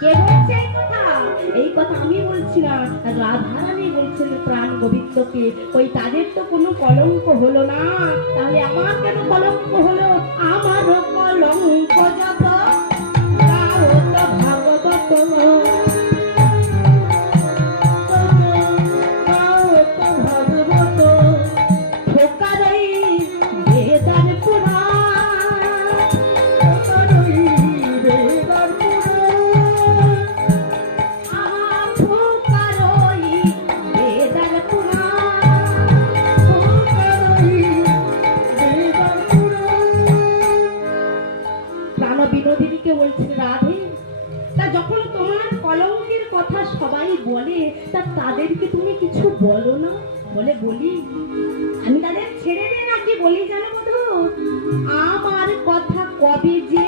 কে বলছে এই কথা? এই কথা আমি বলছি না, রাধারানী বলছেন প্রাণ গোবিন্দকে। ওই তাদের তো কোনো কলঙ্ক হলো না, তাহলে আমার কেন কলঙ্ক হলো? আমারও কলঙ্ক যাব ভাগবত বিনোদিনীকে বলছেন, রাধে তা যখন তোমার কলঙ্কের কথা সবাই বলে, তা তাদেরকে তুমি কিছু বলো না? বলে বলি, আমি তাদের ছেড়ে দে নাকি বলি জানো বধু, আমার কথা কবে যে